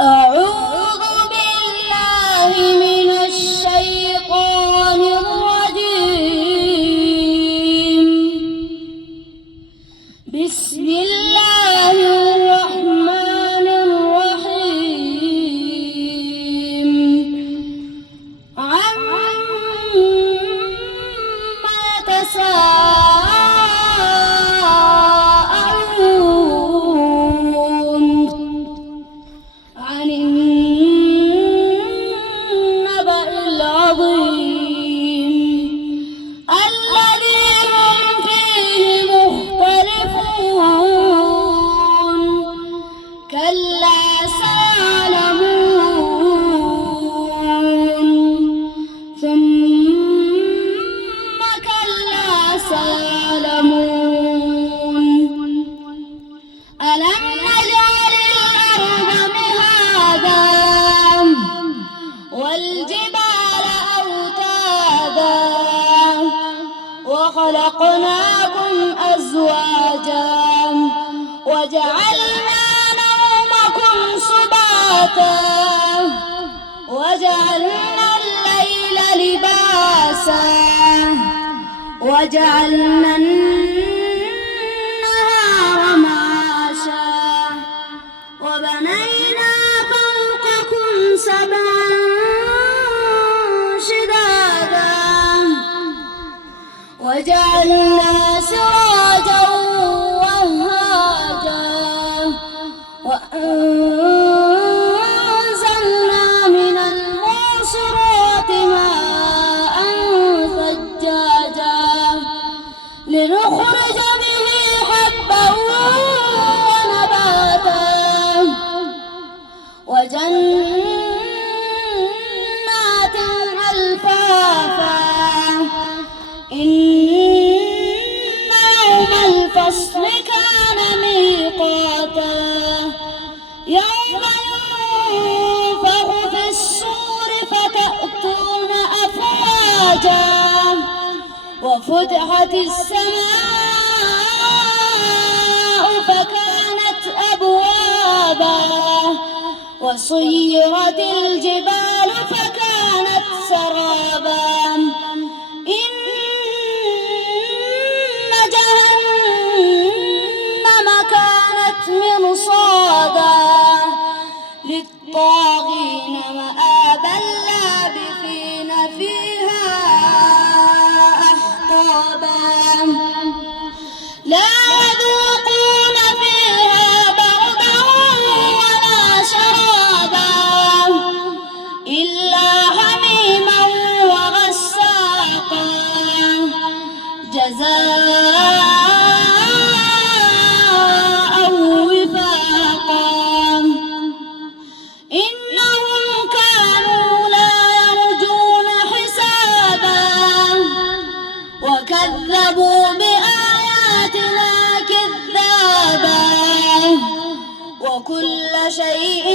أعوذ بالله من الشيطان الرجيم. بسم الله الرحمن الرحيم. عما يتساءلون عن النبأ العظيم الذي هم فيه مختلفون. كلا سيعلمون ثم كلا سيعلمون. ألم نجعل الأرض مهادا والجبال أوتادا وخلقناكم أزواجا وجعلنا نومكم سباتا وجعلنا الليل لباسا وجعلنا النهار معاشا وبنينا فوقكم سبعا شدادا وجعلنا سراجا وهاجا وأنزلنا من المعصرات ماء ثجاجا لنخرج به حبا ونباتا وجنات ألفافا. إن يوم الفصل كان ميقاتا يوم ينفخ في الصور فتأتون أفواجا وفتحت السماء فكانت أبوابا وسيرت الجبال فكانت سرابا. إن جهنم كانت مرصادا للطاغين مآبا لابثين فيها أحقابا. لا يذوقون فيها بردا ولا شرابا إلا حميما وغساقا جزاء وفاقا. إنهم كانوا لا يرجون حسابا وكذبوا بآياتنا كذابا وكل شيء